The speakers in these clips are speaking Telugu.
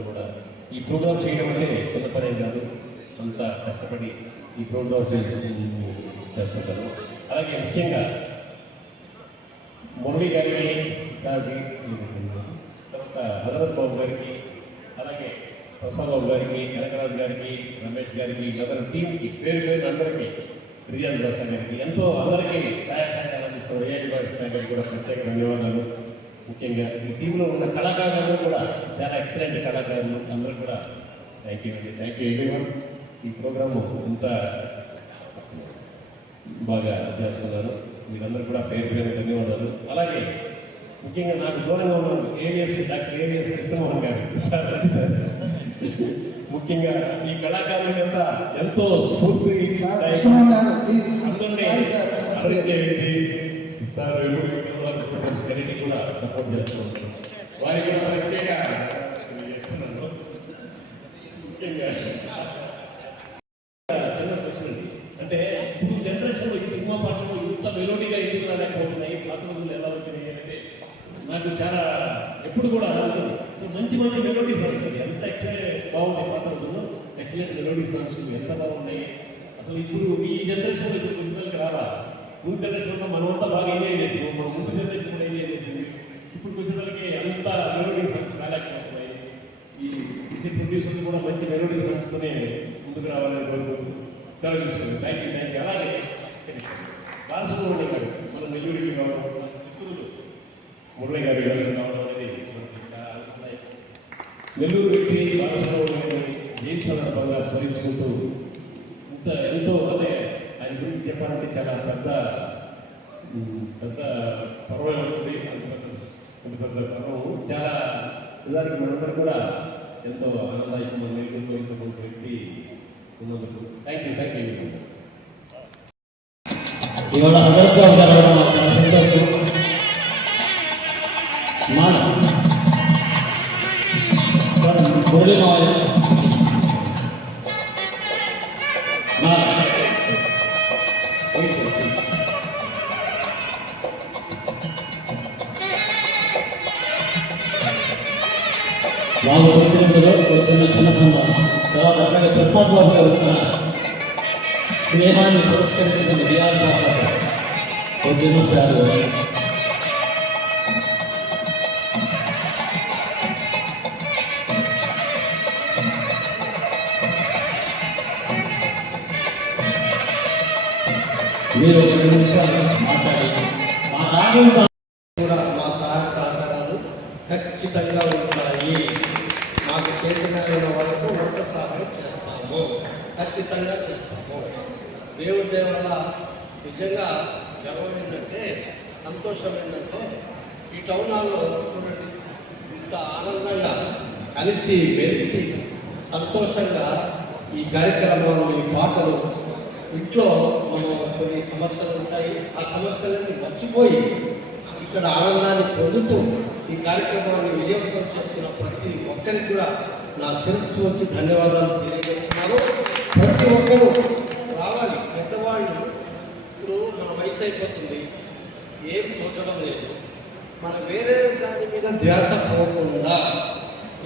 అందరూ కూడా ఈ ప్రోగ్రామ్ చేయడం అంటే చిన్న పని కాదు, అంత కష్టపడి ఈ ప్రోగ్రామ్స్ చేస్తుంటారు. అలాగే ముఖ్యంగా మురళి గారికి, సార్కి, తర్వాత హజరత్ బాబు గారికి, అలాగే ప్రసాద్ బాబు గారికి, కనకరాజు గారికి, రమేష్ గారికి, వీళ్ళందరూ టీంకి పేరు పేరు అందరికీ, రియాజ్ బాషా గారికి, ఎంతో అందరికీ సహాయాలు అందిస్తున్న రియాజ్ బాషా గారికి కూడా ప్రత్యేక ధన్యవాదాలు. ముఖ్యంగా ఈ టీంలో ఉన్న కళాకారులందరూ కూడా చాలా ఎక్సలెంట్ కళాకారులు, అందరూ కూడా థ్యాంక్ యూ అండి. Thank you everyone. ఈ ప్రోగ్రాము ఇంత బాగా చేస్తున్నారు, మీరందరూ కూడా పేరు పేరు ధన్యవాదాలు. అలాగే ముఖ్యంగా నాకు దూరంగా ఉన్న డాక్టర్ ఏవిఎస్ కృష్ణమోహన్ గారు సార్ ముఖ్యంగా ఈ కళాకారులంతా ఎంతో స్ఫూర్తి అందరినీ ఆచరించేది సార్ కమిటీ కూడా సపోర్ట్ చేస్తున్నారు. వారికి కూడా ప్రత్యేక చేస్తున్నాను. ముఖ్యంగా చిన్న ప్రశ్న అంటే ఇప్పుడు జనరేషన్లో ఈ సినిమా పాటలు ఇంత మెలోడీగా ఎందుకు రాలేకపోతున్నాయి, పాత రోజులు ఎలా వచ్చినాయి అంటే నాకు చాలా ఎప్పుడు కూడా ఉంటుంది. సో మంచి మంచి మెలోడీ సాంగ్స్ ఎంత ఎక్సలెంట్ బాగున్నాయి, పాత రోజుల్లో ఎక్సలెంట్ మెలోడీ సాంగ్స్ ఎంత బాగున్నాయి. అసలు ఇప్పుడు ఈ జనరేషన్లో ఇప్పుడు ఒరిజినల్కి రాలా. ముందు జనరేషన్లో మనమంతా బాగా ఎంజాయ్ చేసాము, మన ముందు జనరేషన్ కూడా ఎంజాయ్ చేసింది. ఇప్పుడు ఒరిజినల్కి అంత మెలోడీ సాంగ్స్ రాలేకపోతున్నాయి. ఈ ఈసీ ప్రొడ్యూసర్లు కూడా మంచి మెలోడీ సాంగ్స్తోనే ముందుకు రావాలని కోరుకుంటూ సెలవు తీసుకుంది. Thank you. అలాగే బాలసుబ్రహ్మణ్యం గారు మన నెల్లూరికి కావడం, చిత్తూరు మురళి గారు కావడం అనేది చాలా నెల్లూరు వ్యక్తి బాలసుబ్రహ్మణ్యం గారిని జైన్ సందర్భంగా స్మరించుకుంటూ ఎంతో అంటే ఆయన గురించి చెప్పాలంటే చాలా పెద్ద పర్వం ఉంటుంది. అంత పెద్ద పర్వం చాలా నిజానికి మనందరూ కూడా ఎంతో ఆనందదాయకమైన నేర్చుకుంటూ ఎంతో కొంత వ్యక్తి ఉన్నందుకు థ్యాంక్ యూ. ఇవాళ హజరత్గా ఉంటారు మాకు చాలా సంతోషం. మురళి మావయ్య వాళ్ళు వచ్చినందులో వచ్చిన చిన్న సందర్భం. తర్వాత అట్లాగే ప్రసాద్ బాబు గారు స్నేహాన్ని పురస్కరించిన రియాజ్ బాషా వచ్చిన సార్ మీరు 2 నిమిషాలు మాట్లాడి మా రాగం కూడా మా సహకారాలు ఖచ్చితంగా ఉంటాయి. మాకు చేతనైన వరకు వంట సహాయం చేస్తాము, ఖచ్చితంగా చేస్తాము. దేవుడి దేవల్ల నిజంగా గర్వం ఏంటంటే, సంతోషం ఏంటంటే, ఈ టౌన్ హాల్లో చూడండి ఇంత ఆనందంగా కలిసి మెలిసి సంతోషంగా ఈ కార్యక్రమాలు, ఈ పాటలు, ఇంట్లో మనం కొన్ని సమస్యలు ఉంటాయి, ఆ సమస్యలను మర్చిపోయి ఇక్కడ ఆనందాన్ని పొందుతూ ఈ కార్యక్రమాన్ని విజయవంతం చేస్తున్న ప్రతి ఒక్కరికి కూడా నా శిరస్సు వచ్చి ధన్యవాదాలు తెలియజేస్తున్నాను. ప్రతి ఒక్కరూ రావాలి. పెద్దవాళ్ళు ఇప్పుడు మన వయసు అయిపోతుంది, ఏం తోచడం లేదు. మన వేరే దాని మీద ధ్యాస పోకుండా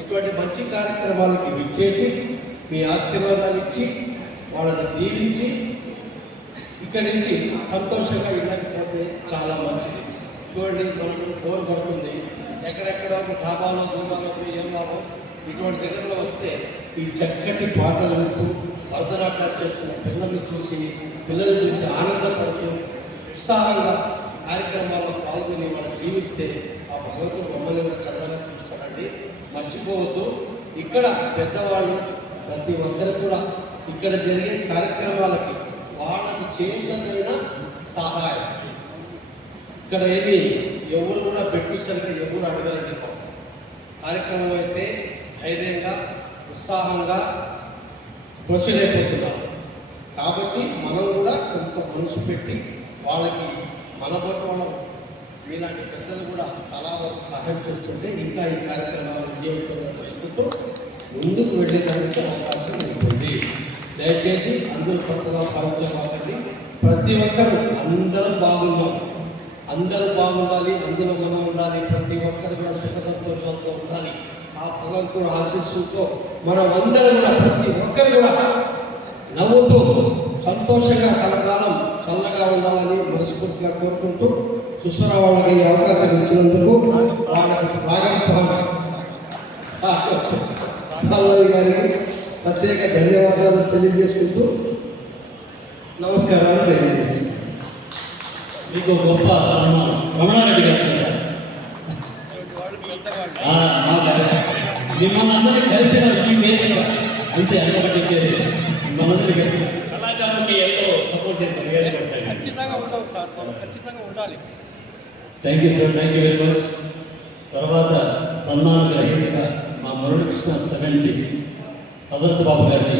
ఇటువంటి మంచి కార్యక్రమాలకి విచ్చేసి మీ ఆశీర్వాదాలు ఇచ్చి వాళ్ళని దీవించి ఇక్కడి నుంచి సంతోషంగా వెళ్ళకపోతే చాలా మంచిది. చూడండి, మనకు బోర్ పడుతుంది, ఎక్కడెక్కడ ఒక ధాబాలో దూరాలో ఏం లాభం. ఇటువంటి దగ్గరలో వస్తే ఈ చక్కటి పాటలు వింటూ సరదనాటాలు చేస్తున్న పిల్లల్ని చూసి ఆనందపడుతూ ఉత్సాహంగా కార్యక్రమాల్లో పాల్గొని వాళ్ళని దీవిస్తే ఆ భగవంతుడు మమ్మల్ని కూడా చక్కగా చూస్తారండి. మర్చిపోవద్దు. ఇక్కడ పెద్దవాళ్ళు ప్రతి ఒక్కరు కూడా ఇక్కడ జరిగే కార్యక్రమాలకి వాళ్ళకి చేతనైన సహాయం. ఇక్కడ ఏమి ఎవరు కూడా పెట్టిసరిగా ఎవరు అడగాలండి. కార్యక్రమం అయితే ధైర్యంగా ఉత్సాహంగా ప్రొసీడ్ అయిపోతున్నారు. కాబట్టి మనం కూడా కొంత మనసు పెట్టి వాళ్ళకి మన వాళ్ళ మీలాంటి పెద్దలు కూడా కళావరకు సహాయం చేస్తుంటే ఇంకా ఈ కార్యక్రమాలు విజయవంతంగా చేసుకుంటూ ముందుకు వెళ్ళేదానికి అవకాశం ఉంటుంది. దయచేసి అందరూ తప్పుగా భావించబాకండి. ప్రతి ఒక్కరూ అందరం బాగున్నాం, అందరూ బాగుండాలి, అందులో మనం ఉండాలి. ప్రతి ఒక్కరు కూడా సుఖ సంతోషాలతో ఉండాలి. ఆ ఆ భగవంతుడు ఆశీస్సుతో మనం అందరం కూడా ప్రతి ఒక్కరు కూడా నవ్వుతూ సంతోషంగా కలకాలం చల్లగా ఉండాలని మనస్ఫూర్తిగా కోరుకుంటూ సుస్వర వాళ్ళకి ఈ అవకాశం ఇచ్చినందుకు వాళ్ళకి పల్లవి గారికి ప్రత్యేక ధన్యవాదాలు తెలియజేసుకుంటూ నమస్కారాలు తెలియజేస్తున్నాను. మీకు గొప్ప సన్మానం రమణారెడ్డి గారు ఇచ్చారు. మిమ్మల్ని అందరినీ కలిపిన ఈ వేదిక అంతే అన్నబట్టి మనందరికీ కళాకారుని ఎంతో సపోర్ట్ చేస్తారు. ఖచ్చితంగా ఉండవు సార్, ఖచ్చితంగా ఉండాలి. Thank you sir, thank you very much. తర్వాత సన్మాన గ్రహీతగా మా మురళీకృష్ణ 70 హజరత్ బాబు గారిని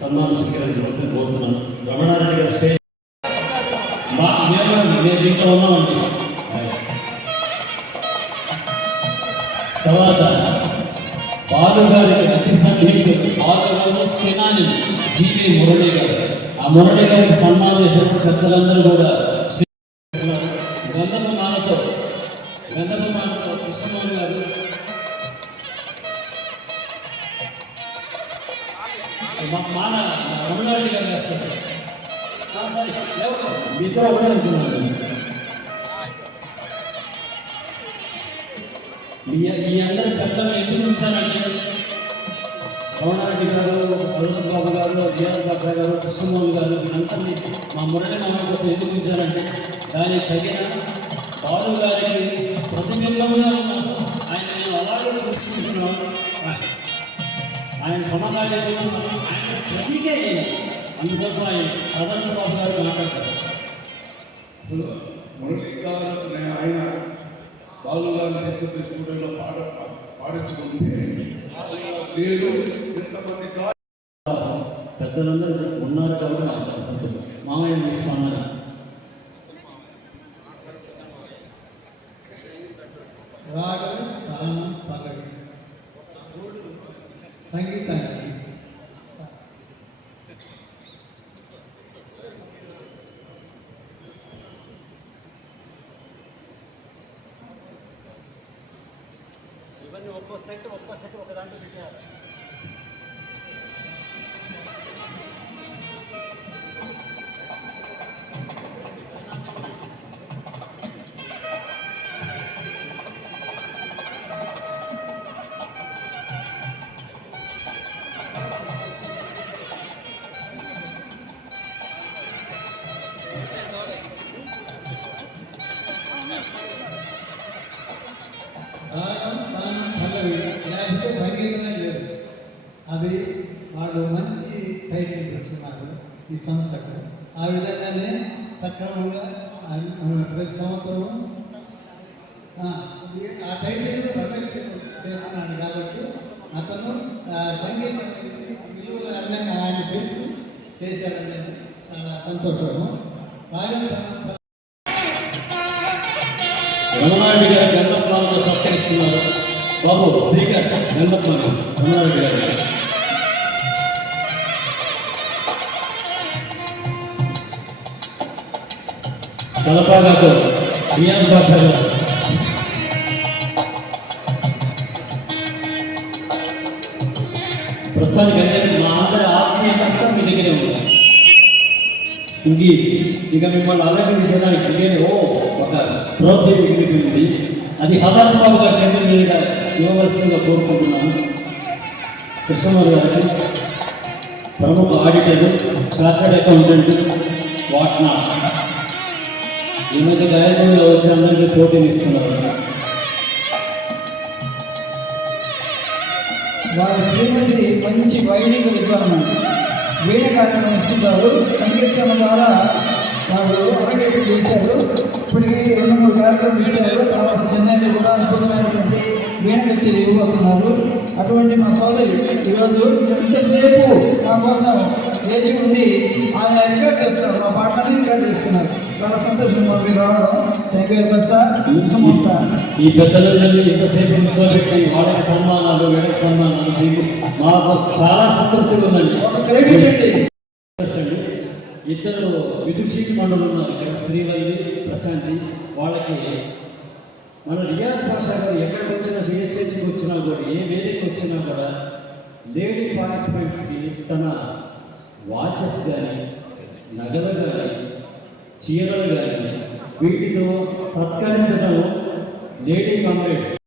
సన్మానం స్వీకరించవలసింది కోరుతున్నాను. రమణారెడ్డి గారు స్టేజ్ మేము దీంట్లో ఉన్నామండి. తర్వాత బాలు గారికి అతి సన్నిహితుడు బాలు సేనాని జీవి మురళి గారు. ఆ మురళి గారికి సన్మానం చేసినప్పుడు పెద్దలందరూ కూడా గంధపు మానతో కృష్ణమోహన్ గారు, మాన రమణారెడ్డి గారు వేస్తారు. మీతో ఒకటే అనుకున్నాను. ఈ అందరి పెద్దలు ఎందుకు ఉంచారంటే రమణారెడ్డి గారు, హజరత్ బాబు గారు, రియాజ్ బాషా గారు, కృష్ణమోహన్ గారు వీళ్ళందరినీ మా మురళి మామ కోసం ఎందుకు ఉంచారంటే దానికి తగిన బాలు గారికి ప్రతిబింబంగా ఉన్నాను. ఆయన మేము అలాగే చూసుకుంటున్నాం. ఆయన సమకాలీన ఆయన ప్రతికే అందుకోసం ఆయన హజరత్ బాబు గారు మాట్లాడతారు. అసలు మురళి గారు ఆయన బాలు గారిని స్టూడియోలో పాడించుకుంటే లేదు ఎంతమంది పెద్దలందరూ ఉన్నారు కాబట్టి నాకు చాలా సంతోషం. మామయ్య తీసుకున్నారు. రాగం తానం పల్లవి మూడు సంగీతానికి ఇవన్నీ ఒక్కో సెట్ ఒక దాంట్లో పెట్టారు. రాగం తానం పల్లవి లేకపోతే సంగీతమే లేదు. అది వాళ్ళు మంచి టైటిల్ పెట్టుకున్నారు ఈ సంస్థకు. ఆ విధంగానే సక్రమంగా ప్రతి సంవత్సరం ఆ టైటిల్ రమేష్ చేస్తున్నాడు కాబట్టి అతను సంగీతం విలువలు అన్నీ ఆయన తెలుసు చేశాడనేది చాలా సంతోషము. రాగం తానం రమణారెడ్డి గారు గంధప్లాలతో సత్కరిస్తున్నారు. బాబు శ్రీకర్ గంధప్లాలు రమణారెడ్డి గారు. తలపాగాతో రియాజ్ బాషా గారు. ప్రస్తుతానికి అంటే మా అందరి ఆత్మీయత మీ దగ్గరే ఉంది. ఇక మిమ్మల్ని అలంకరించడానికి నేను ఒక ట్రోఫీ మిగిలిపోయింది. అది హజరత్ బాబు గారు చేతుల మీదుగా ఇవ్వవలసిందిగా కోరుకుంటున్నాను. కృష్ణమూర్తి గారికి ప్రముఖ ఆడిటర్, చార్టర్డ్ అకౌంటెంట్, వాట్నా ఈ మధ్య గాయకుడిలో వచ్చిన అందరికీ పోటీని ఇస్తున్నారు. వారి శ్రీమతి మంచి వైదిక విద్వాన్, వీణ కార్యక్రమం ఇస్తుంటారు. సంకీర్తన ద్వారా వారు అరగేటు చేశారు. ఇప్పటికీ 2-3 కార్యక్రమాలు ఇచ్చారు. తర్వాత చెన్నైలో కూడా అద్భుతమైనటువంటి వీణ కచేరీ ఇవ్వబోతున్నారు. అటువంటి మా సోదరి ఈరోజు ఇంతసేపు మా కోసం లేచి ఉండి ఆమె రికార్డ్ చేస్తారు. మా పాటని రికార్డ్ చేసుకున్నారు. చాలా సంతోషం మాకు రావడం. Thank you very much sir. Sir ఈ పెద్దలందరినీ ఇంతసేపు కూర్చోబెట్టి వాళ్ళకి సన్మానాలు, వీళ్ళకి సన్మానాలు మీకు మాకు చాలా సంతృప్తిగా ఉందండి. ఒక క్రెడిట్ అండి. ఇద్దరు విదుషీ మండలు ఉన్నారు ఇక్కడ, శ్రీవల్లి, ప్రశాంతి. వాళ్ళకి మన రియాజ్ పాషా గారు ఎక్కడికి వచ్చినా, ఏ స్టేజ్కి వచ్చినా కూడా, ఏ వేదికకి వచ్చినా కూడా లేడీ పార్టిసిపెంట్స్కి తన వాచెస్ కానీ, నగలు కానీ, చీరలు కానీ వీటితో సత్కరించడం లేడీ కామ్రేడ్స్